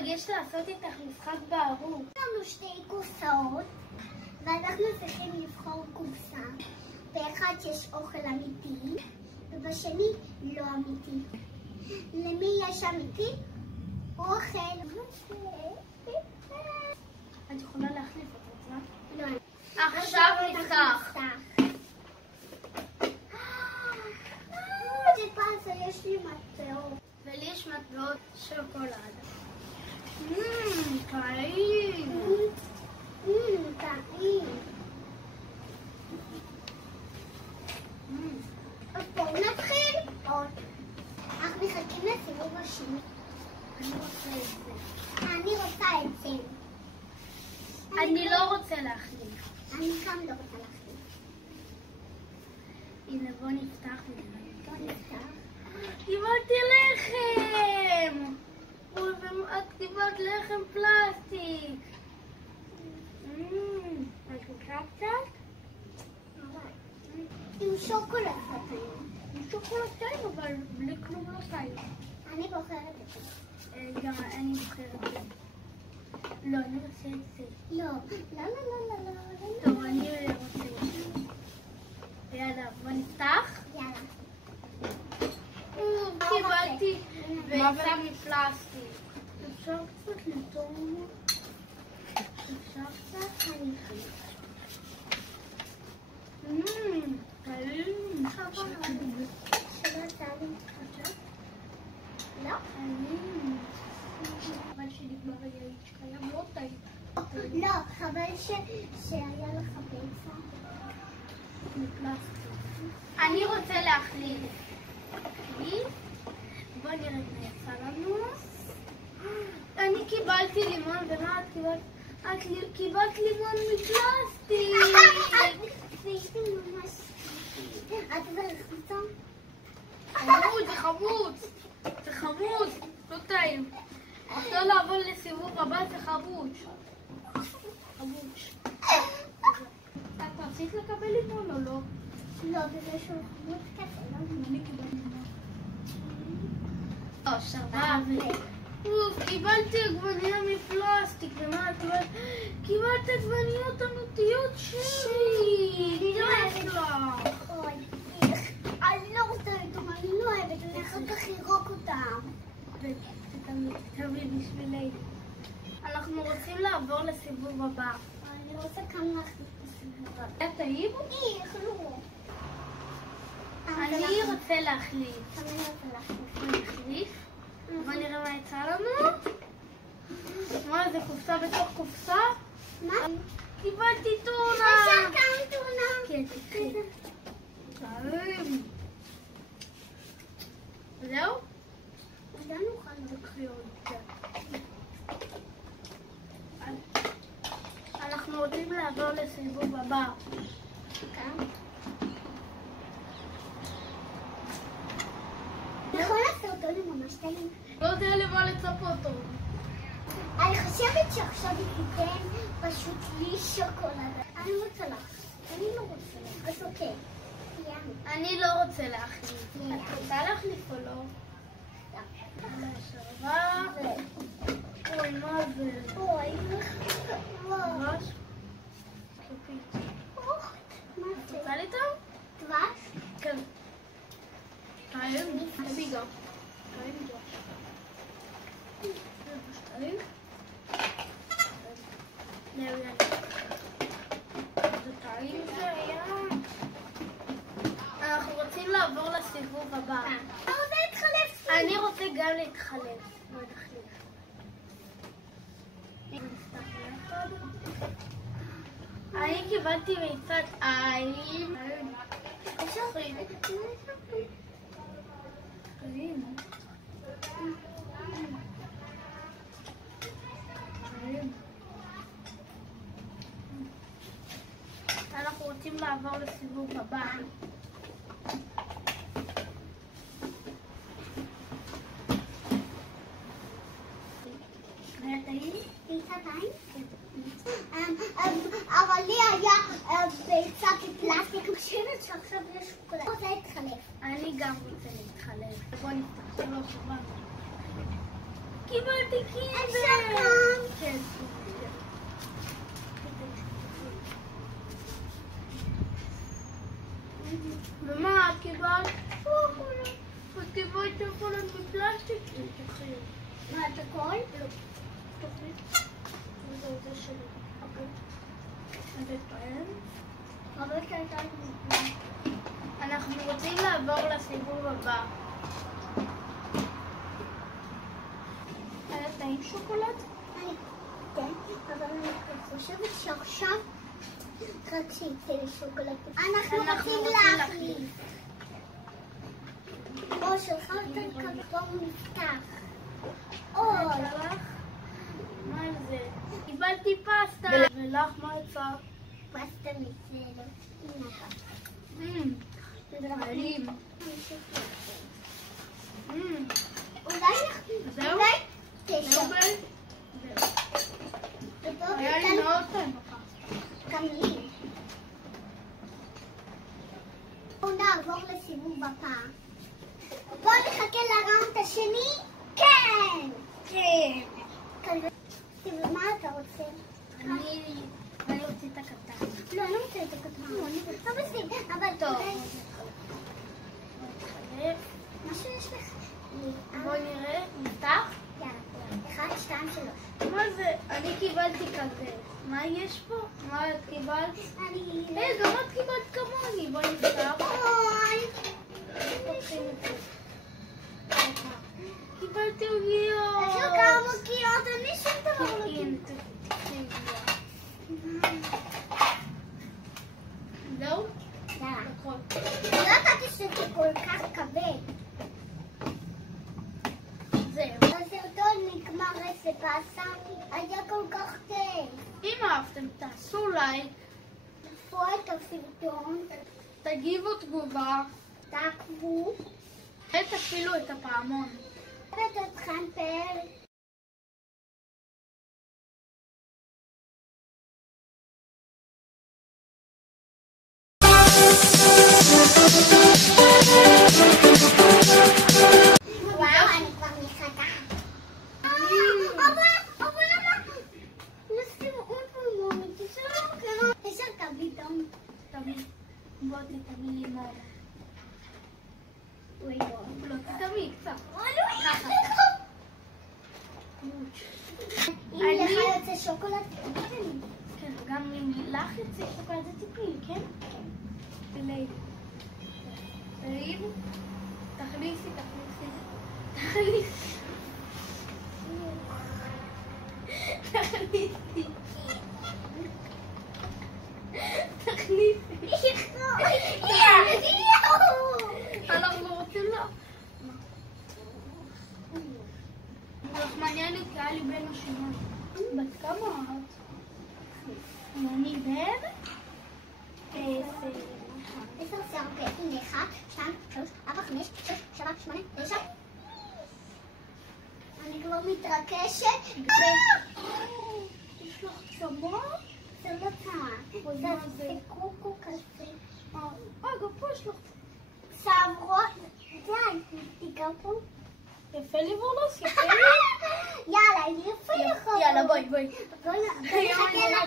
מרגש לעשות איתך משחק בערוב. יש לנו 2 קופסאות, ואנחנו צריכים לבחור קופסה. באחד יש אוכל אמיתי, ובשני לא אמיתי. למי יש אמיתי? אוכל. את יכולה להחליף את זה? לא. עכשיו נפתח. זה פסה, יש לי מטבעות. ולי יש מטבעות שוקולד. טעים. טעים. אז בואו נתחיל. אנחנו מחכים לסיבוב השני. אני רוצה את זה. אני רוצה את זה. אני לא רוצה להחליף. אני גם לא רוצה להחליף. הנה בוא נפתח ונראה. בוא נפתח. קיבלתי לחם! את קיבלת לחם פלסטיק. את רוצה קצת? עם שוקולד טעים. עם שוקולד טעים, אבל בלי כלום לא טעים. אני בוחרת את זה. גם אני בוחרת את זה. לא, אני רוצה את זה. לא, לא, לא, לא, לא. טוב, אני רוצה את זה. יאללה, בוא נפתח. יאללה. קיבלתי ביצה מפלסטיק. אפשר קצת לטעום? אפשר קצת? אני אחליט. טעים. שלא טעים. לא? טעים. חבל שנגמר היעיד שקיים, לא טעים. לא, חבל שהיה לך ביצה. מפלסטיק. אני רוצה להחליט. בוא נראה מה יצא לנו. אני קיבלתי לימון, ומה את קיבלת? את קיבלת לימון מפלסטיק. זה ממש... את ברחוצה? חמוד, זה חמוץ. זה חמוץ. לא טעים. עכשיו לעבור לסיבוב הבא זה חמוץ. חמוץ. את רצית לקבל לימון או לא? לא, בגלל שהוא חמוד כזה, לא? אני קיבלתי לימון. לא, שרבב. קיבלתי עגבניה מפלסטיק, ומה את קיבלת? קיבלת עגבניות אמיתיות שלי. יש לך. אוי, אני לא רוצה אותם, אני לא אוהבת, אני אחר כך ארוק אותם. תביא בשבילי. אנחנו רוצים לעבור לסיבוב הבא. אני רוצה כאן להחליף בסיבוב הבא. היה טעים? לא. אני רוצה להחליף. אני רוצה להחליף. אני אחליף. בוא נראה מה יצא לנו. מה, זה קופסה בתוך קופסה? מה? קיבלתי טונה. אפשר כאן טונה. כן, תקחי. טעים. זהו? לא נוכל תקחי עוד קצת. אנחנו רוצים לעבור לסיבוב הבא. כאן. נכון, הסרטון הוא ממש טעים. לא יודע למה לצפות עוד. אני חושבת שעכשיו תיתן פשוט לי שוקולד. אני רוצה לך. אני לא רוצה לך. אז אוקיי. אני לא רוצה להחליף. את רוצה להחליף או לא? שרבה. אוי, מה זה? אוי, דבש? כפית. מה זה? רוצה לי טוב? דבש? כן. טעים? תביא גם. טעים דבש. דבש טעים? זה טעים זה היה. אנחנו רוצים לעבור לסיבוב הבא. אתה רוצה להתחלף? אני רוצה גם להתחלף. בוא נחליף. אני קיבלתי ביצת עין. אנחנו רוצים לעבור לסיבוב הבא. היה טעים? ביצת עין? אבל לי היה ביצה כפלסטיק. אני חושבת שעכשיו יש שוקולד. אני רוצה להתחלף. אני גם רוצה להתחלף. בוא נפתח. שלוש, ארבע. קיבלתי קיבר. אפשר גם. כן. ומה את קיבלת? שוקולד. את קיבלת שוקולד מפלסטיק? מה, את הכל? לא. תוכלי. זה שלי. אוקיי. אז אנחנו רוצים לעבור לסיבוב הבא. היה טעים שוקולד? כן, אבל אני חושבת שעכשיו רק שיצא לי שוקולד. אנחנו רוצים להחליף. או שלך יותר כפתור נפתח. עוד. מה עם זה? קיבלתי פסטה. ולך מה יצא? פסטה מסלו. טעים. אולי נחליף. זהו? אולי תשע. זהו בל? היה לי מאוד טעים בפסטה. גם לי. בואו נעבור לסיבוב הבא. בואו נחכה לראונד השני? כן! כן. מה אתה רוצה? אני רוצה את הקטן. לא, אני לא רוצה את הקטן. אבל טוב. מה שיש לך? בואי נראה, נפתח. יאללה, 1, 2, 3. מה זה? אני קיבלתי כזה. מה יש פה? מה את קיבלת? אני... גם את קיבלת כמוני. בואי נפתח. אוי! פותחים את זה. קיבלתי עוגיות. יש לו כמה קיות, אני שום דבר לא הנה, תקחי זהו? יאללה. נכון. לא ידעתי שזה כל כך כבד. זהו. הסרטון נגמר איזה באסה, היה כל כך טוב. אם אהבתם, תעשו לייק, פה את הסרטון, תגיבו תגובה, תעקבו, ותפעילו את הפעמון. אוהבת אתכם פרק. וואו, אני כבר מחכה. אבל למה? נשים עוד פעם, תשאר תביא דם. תביא. בוא תתביא לי מורה. וואי לא, תתביא קצת. ככה. אם לך יוצא שוקולד, כן, גם אם לך יוצא שוקולד זה טיפי, כן? תלעי. תעיד. תכניסי. אנחנו רוצים לה. מעניין לי כי היה לי בין השינוי. בת כמה את? אני בן? 10. 10, 1, 2, 3, 4, 5, 6, 7, 8, 9. אני כבר מתרגשת. יש לך צמא? זה לא צמא, זה קוקו כזה. גם פה יש לך. צמרות, די, תיגע פה. יפה לי בורלוס, יפה לי. יאללה, יפה לך. יאללה, בואי. בואי נחכה לה.